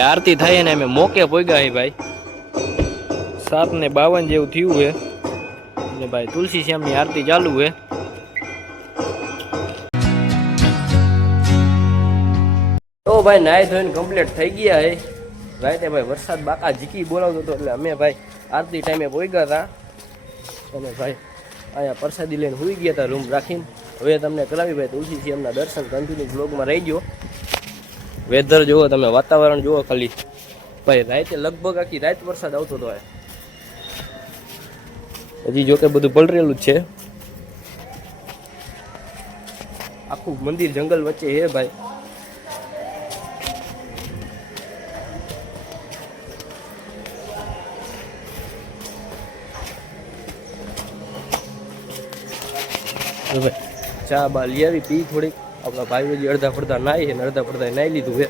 ભાઈ આરતી થાય ને અમે મોકે પોગ્યા હે ભાઈ 7:52 જેવું થયું હે ને ભાઈ તુલસી શ્યામની આરતી ચાલુ હે તો ભાઈ નાઈ ધોઈને કમ્પ્લીટ થઈ ગયા હે રાતે ભાઈ વરસાદ બાકા ઝીકી બોલાવતો હતો એટલે અમે ભાઈ આરતી ટાઈમે પોગ્યા હતા અને ભાઈ અહીંયા પ્રસાદી લઈને સુઈ ગયા હતા રૂમ રાખીને હવે તમને કરાવી ભાઈ તુલસી શ્યામના દર્શન કન્ટિન્યુ બ્લોગમાં રહી ગયો વેધર જુઓ તમે વાતાવરણ જુઓ ખાલી ભાઈ રાતે લગભગ આખી રાત વરસાદ આવતો હતો હજી જોકે બધું પલરેલું જ છે આખું મંદિર જંગલ વચ્ચે હે ભાઈ ચા બા લઈ આવી પી થોડીક આપણા ભાઈઓ જે અડધા પડધા નાહી છે ને અડધા પડધા નાહી લીધું છે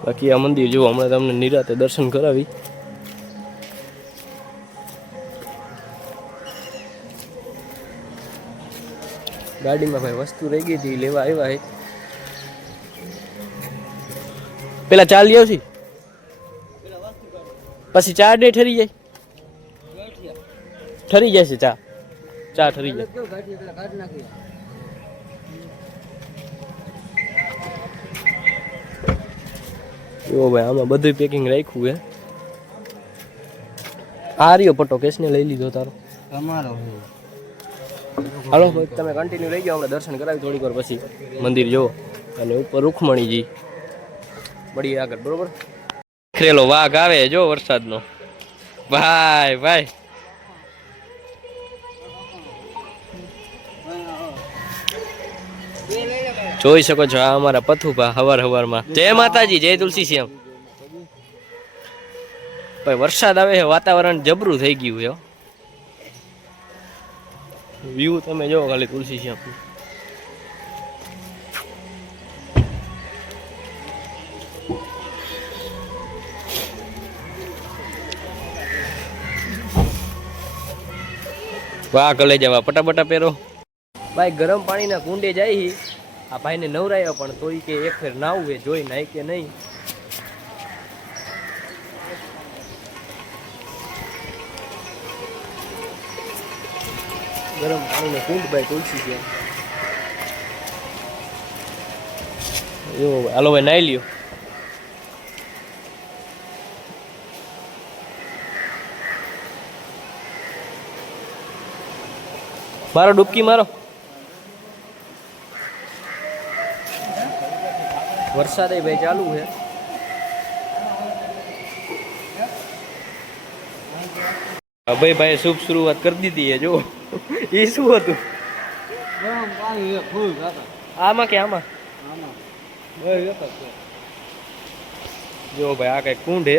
બાકી આ મંદિર જુઓ હમણાં તમને નિરાતે દર્શન કરાવી ગાડીમાં ભાઈ વસ્તુ રહી ગઈ હતી લેવા આવ્યા છે પેલા ચા લઈ આવશી પછી ચા નહીં ઠરી જાય ઠરી જાય છે ચા ઠરી જાય જો ભાઈ આમાં બધું પેકિંગ રાખ્યું હે આ રહ્યો પટ્ટો કેસને લઈ લીધો તારો તમારો હાલો તમે કન્ટિન્યુ રહી ગયો આપણે દર્શન કરાવી થોડીક વાર પછી મંદિર જો અને ઉપર રૂખમણીજી મળીએ આગળ બરોબર ખેલો વાઘ આવે જો વરસાદનો ભાઈ ભાઈ જોઈ શકો છો આ અમારા પથુભા હવારમાં જય માતાજી જય તુલસી શ્યામ ભાઈ વરસાદ આવે છે વાતાવરણ જબરું થઈ ગયું છે વ્યૂ તમે જો ખાલી તુલસી શ્યામ વાહ કલે જવા પટાપટા પહેરો ભાઈ ગરમ પાણીના કુંડે જાય આ ભાઈને નવરાયો પણ તોય કે એક ફેર નાવું એ જોઈ નાય કે નહીં ગરમ પાણીનો કુંડ ભાઈ તુલસી છે હાલો ભાઈ નાઈ લ્યો મારો ડૂબકી મારો વરસાદ ભાઈ ચાલુ છે અભયભાઈ શુભ શરૂઆત કરી દીધી છે જો એ શું હતું આમાં કે આમાં જો ભાઈ આ કઈ કુંડ છે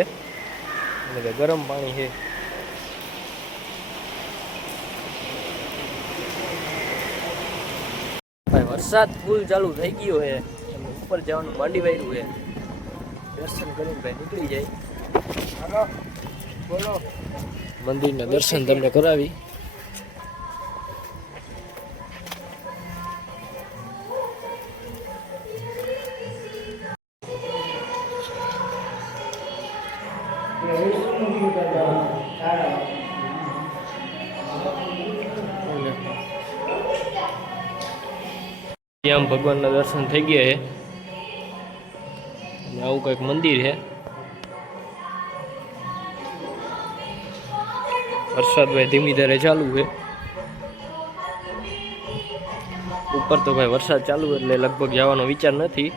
અને ગરમ પાણી છે ભાઈ વરસાદ ફૂલ ચાલુ થઈ ગયો છે ઉપર જવાનું માંડી વાયરું છે દર્શન કરીને ભાઈ નીકળી જાય બોલો મંદિરના દર્શન તમને કરાવી ત્યાં ભગવાનના દર્શન થઈ ગયા છે આવું કંઈક મંદિર છે વરસાદ ભાઈ ધીમી ધારે ચાલુ છે ઉપર તો ભાઈ વરસાદ ચાલુ એટલે લગભગ જવાનો વિચાર નથી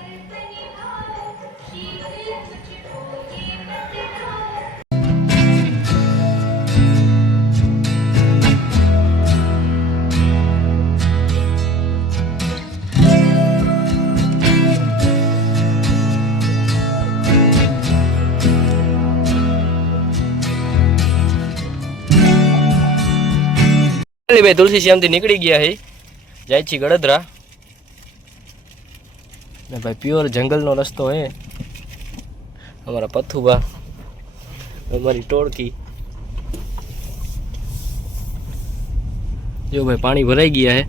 ભાઈ તુલસી શ્યામથી નીકળી ગયા હે જાય છે ગળદરા ને ભાઈ પ્યોર જંગલનો રસ્તો હે અમારા પથુબા અમારી ટોળકી જો ભાઈ પાણી ભરાઈ ગયા હે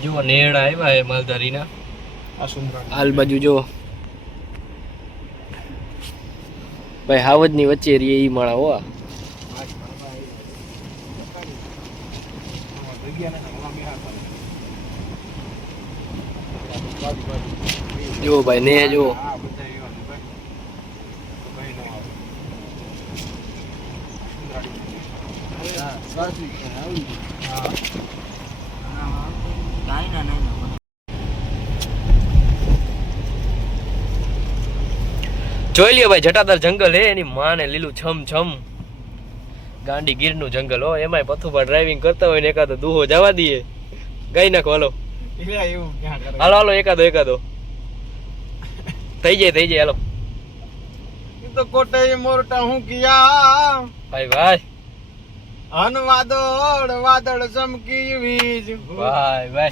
ભાઈ જુઓ નેરડા આવ્યા હે માલધારીના આ સુંદરા હાલ બાજુ જો ભાઈ હાવજની વચ્ચે રે ઈ માળા હો જો ભાઈ ને જો જોઈ લ્યો ભાઈ જટાદર જંગલ હે એની માને લીલું છમ છમ ગાંડી ગીરનું જંગલ હો એમાંય પથુભા ડ્રાઇવિંગ કરતા હોય ને એકાદો દુહો જવા દઈએ ગઈ નાખો હાલો હાલો હાલો એકાદો થઈ જાય હાલો તો કોટે મોરટા હું કિયા ભાઈ ભાઈ અન વાદળ ચમકી વીજ ભાઈ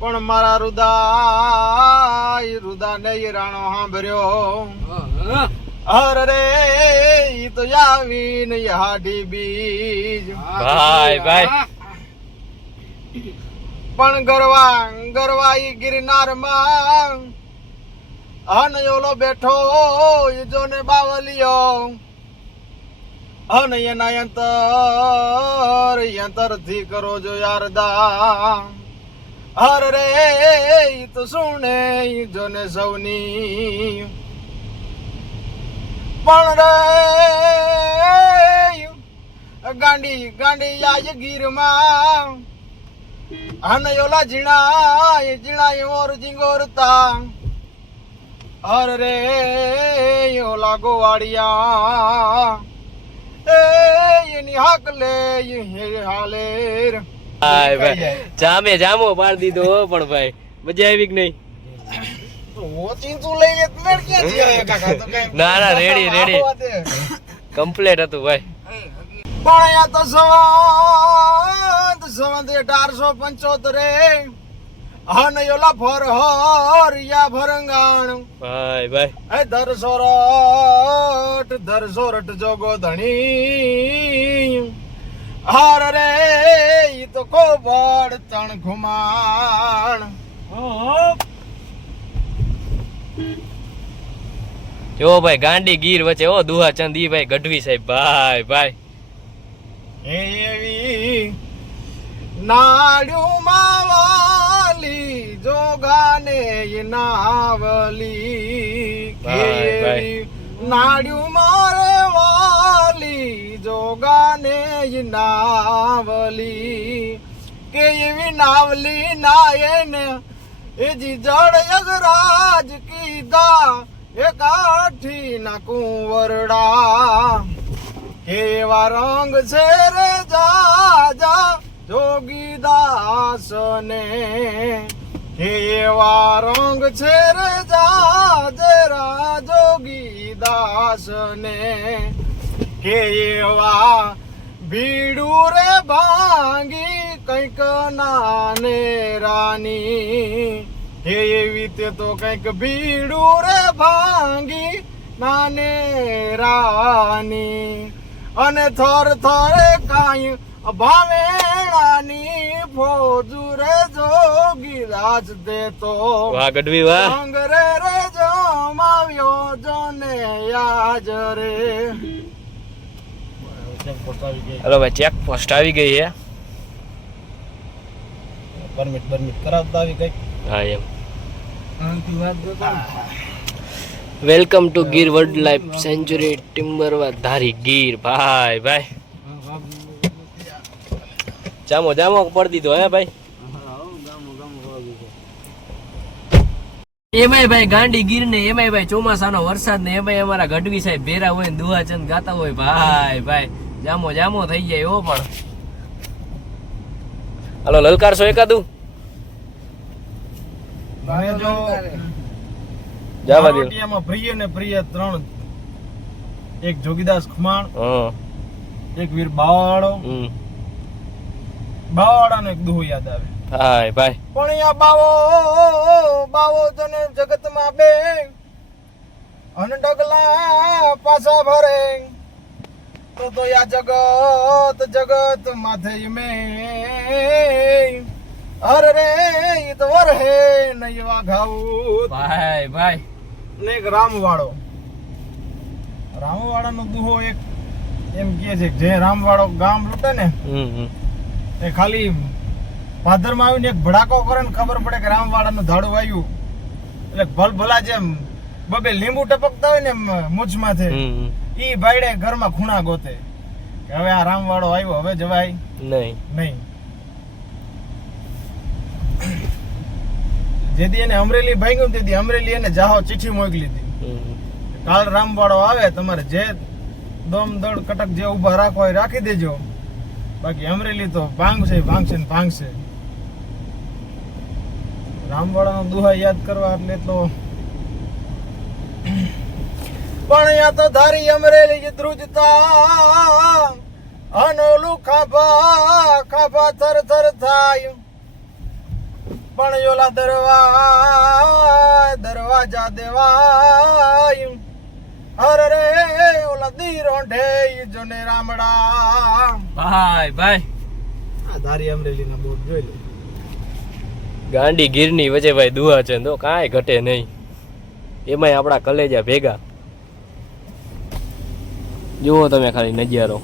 પણ મારા રુદા ને રાણો સાંભળ્યો અર રે ઈ તો આવીને હાડી બીજ ભાઈ પણ ગરવા ઈ ગિરનાર માં અન ઓલો બેઠો ઈ જોને બાવલિયો અન એના યંતર થી કરો જો યારદા હર રે ઈ તો સુણે ઈ જોને સૌની પણ રે ગાંડી આય ગીરમાં અન ઓલા ઝીણા ઓર જીંગોરતા હર રે ઓલા ગોવાળિયા એની હાક લે હાલેર ભાઈ જામો પાડી દીધો પણ ભાઈ મજા આવી કે નહીં ના રેડી કમ્પ્લીટ હતું ભાઈ પણ અહીંયા તો સંવંત 1875 અને ઓલા ફરહરિયા ભરંગાણ ભાઈ એ ધરસોરઠ જોગો ધણી હાર રે ઈ તો કોબડ તણ ઘુમાણ જો ભાઈ ગાંડી ગીર વચ્ચે ઓ દુહા ચંદ ઈ ભાઈ ગઢવી સાહેબ ભાઈ એવી નાડ્યું માવાલી જોગાને નાવલી કેવી નાડ્યું મારે વાલી જોગાને નાવલી કે એવી નાવલી નાયને એજી જડ યગરાજ કીધા એ કાઠી ના કુંવરડા કેવા રંગ છે રે જા જોગીદાસ ને કેવા રંગ છે રે જા જોગીદાસ ને કેવા ભીડું રે ભાંગી કઈક નાને રાની એવી તે તો કઈક ભીડું રે ભાંગી નાને રાની અને થર કાંઈ ભાવેણાની ફોજુ રે જોગીરાજ દેતો વાહ ગઢવી વાહ અંગરે રે જમાવ્યો જોને યાજ રે હેલો ભાઈ ચેક પોસ્ટ આવી ગઈ છે પરમિટ કરાવતા આવી કઈ હા એમ welcome to Gir wildlife sanctuary Timbarva Dhari Gir ભાઈ જામો પડી દીધો હે ભાઈ એમાંય ભાઈ ગાંડી ગીર ને એમાંય ભાઈ ચોમાસાનો વરસાદ ને એમાંય અમારા ગઢવી સાહેબ ભેરા હોય ને દુહાચંદ ગાતા હોય ભાઈ જામો થઈ જાય એવો પણ હાલો લલકારશો એકાદું જાવા દે પ્રિય ને પ્રિય ત્રણ એક જોગીદાસ ખુમાણ એક વીર બાવાળાનો એક દુહો યાદ આવે ભાઈ પણ અહીંયા બાવો તને જગતમાં બે અન ડગલા પાછા ભરે તો યા જગત માથે મે અરે રે ઈ તો વર હે નહીં વાઘાવું ભાઈ ભાઈ ને એક રામવાળો રામવાળાનો દુહો એક એમ કહે છે કે જે રામવાળો ગામ લૂટે ને એ ખાલી ભાદરમાં આવીને એક ભડાકો કરે ને ખબર પડે કે રામવાળાનું ધાડું આવ્યું એટલે ભલ ભલા જેમ બબે લીંબુ ટપકતા હોય ને મૂછમાંથી ઈ ભાઈડે ઘરમાં ખૂણા ગોતે કે હવે આ રામવાળો આવ્યો હવે જવાય નહીં જેથી એને અમરેલી ભાગ્યું તેથી અમરેલી એને જાહો ચિઠ્ઠી મોકલી હતી કાલ રામવાળો આવે તમારે જે દમ દડ કટક જે ઉભા રાખો એ રાખી દેજો બાકી અમરેલી તો ભાંગશે ને ભાંગશે રામવાળાનો દુહા યાદ કરવા એટલે તો પણ અહીંયા તો ધારી અમરેલી ધ્રુજતા અનોલું ખાભા થર થર થાય પણ ઓલા દરવાજા દેવાય અરે રે ઓલા દીરો ઢે જોને રામડા ભાઈ ભાઈ આ ધારી અમરેલી ના બોર્ડ જોઈ લો ગાંડી ગીરની વચ્ચે ભાઈ દુહા છે તો કાંઈ ઘટે નહીં એમાંય આપણા કલેજા ભેગા જુઓ તમે ખાલી નજારો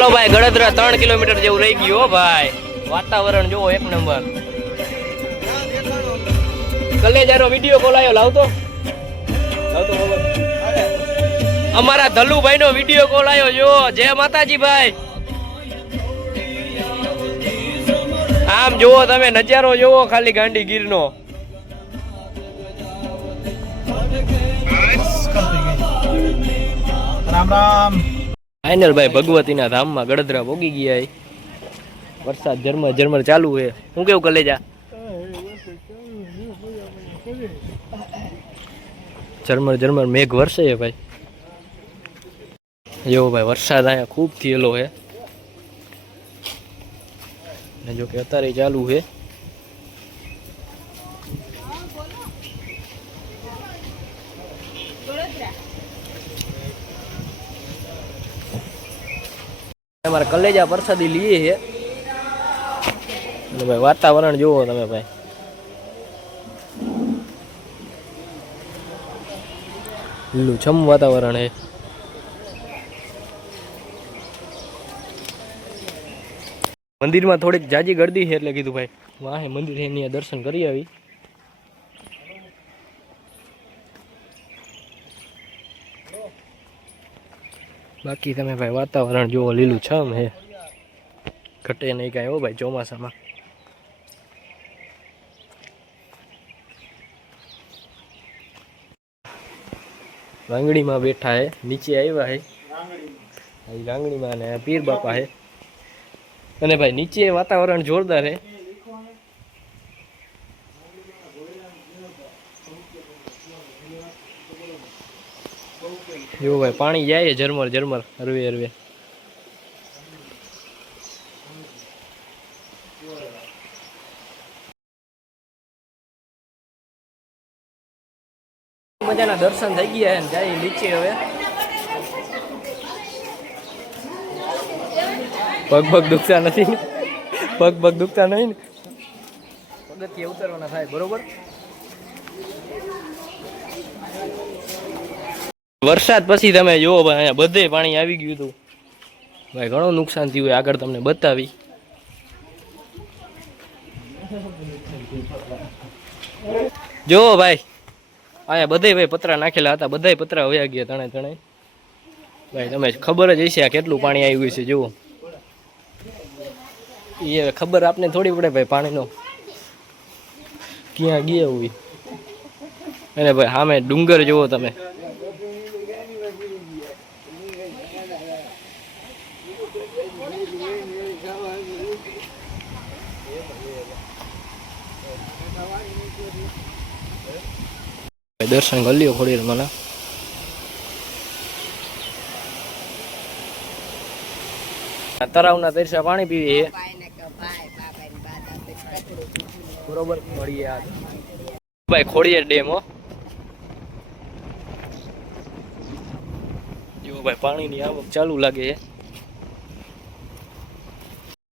ભાઈ ગળદરા 3 કિલોમીટર જેવું રહી ગયું હો ભાઈ વાતાવરણ જોવો એક નંબર કલેજારો વિડીયો કોલ આવ્યો લાવતો અમારા ધલ્લુભાઈ નો વિડીયો કોલ આવ્યો જો જય માતાજી ભાઈ આમ જોવો તમે નજારો જોવો ખાલી ગાંડી ગીર નો રામ રામ ફાઇનલ ભાઈ ભગવતીના ધામમાં ગળદરા પોગી ગયા વરસાદ ઝરમર ચાલુ છે હું કેવું કલેજા ઝરમર મેઘ વરસે છે ભાઈ જો ભાઈ વરસાદ અહીંયા ખૂબ થયેલો છે ને જો કે અત્યારે ચાલુ છે અમારા કલેજા પ્રસાદી લઈએ છે ભાઈ વાતાવરણ જુઓ તમે ભાઈ લીલુંછમ વાતાવરણ છે મંદિરમાં થોડીક જાજી ગર્દી છે એટલે કીધું ભાઈ વાહે મંદિર છે એની દર્શન કરી આવી બાકી તમે ભાઈ વાતાવરણ જુઓ લીલુંછમ હે ઘટે નહીં કાંઈ હો ભાઈ ચોમાસામાં રાંગણીમાં બેઠા હે નીચે આવ્યા હે રાંગણીમાં ને પીર બાપા હે અને ભાઈ નીચે વાતાવરણ જોરદાર હે જો ભાઈ પાણી જાય ઝરમર હરવે મજાના દર્શન થઈ ગયા ને જાય નીચે હવે પગ દુખતા નથી પગ દુખતા નહીં ને પગથિયે ઉતરવાના થાય બરોબર વરસાદ પછી તમે જુઓ ભાઈ અહીંયા બધે પાણી આવી ગયું હતું ભાઈ ઘણું નુકસાન થયું હોય આગળ તમને બતાવી જો ભાઈ અહીંયા બધે ભાઈ પતરા નાખેલા હતા બધાય પતરા વયા ગયા તણે ભાઈ તમે ખબર જ હશે આ કેટલું પાણી આવ્યું છે જુઓ એ ખબર આપને થોડી પડે ભાઈ પાણીનો ક્યાં ગયા હોય અને ભાઈ સામે ડુંગર જુઓ તમે દર્શન કરી લ્યો થોડી વાર મને. તળાવના તરસા પાણી પીવી છે બરોબર. મળીએ આ ભાઈ ખોડિયાર ડેમ હો. જો ભાઈ પાણીની આવક ચાલુ લાગે છે.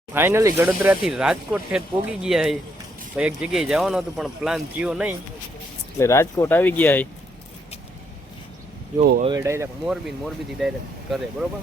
ફાઇનલી ગડોદરાથી રાજકોટ ઠેઠ પોગી ગયા છે. ભાઈ એક જગ્યાએ જવાનું હતું પણ પ્લાન થયો નહીં એટલે રાજકોટ આવી ગયા છે. જો હવે ડાયરેક્ટ મોરબીથી ડાયરેક્ટ કરે બરોબર.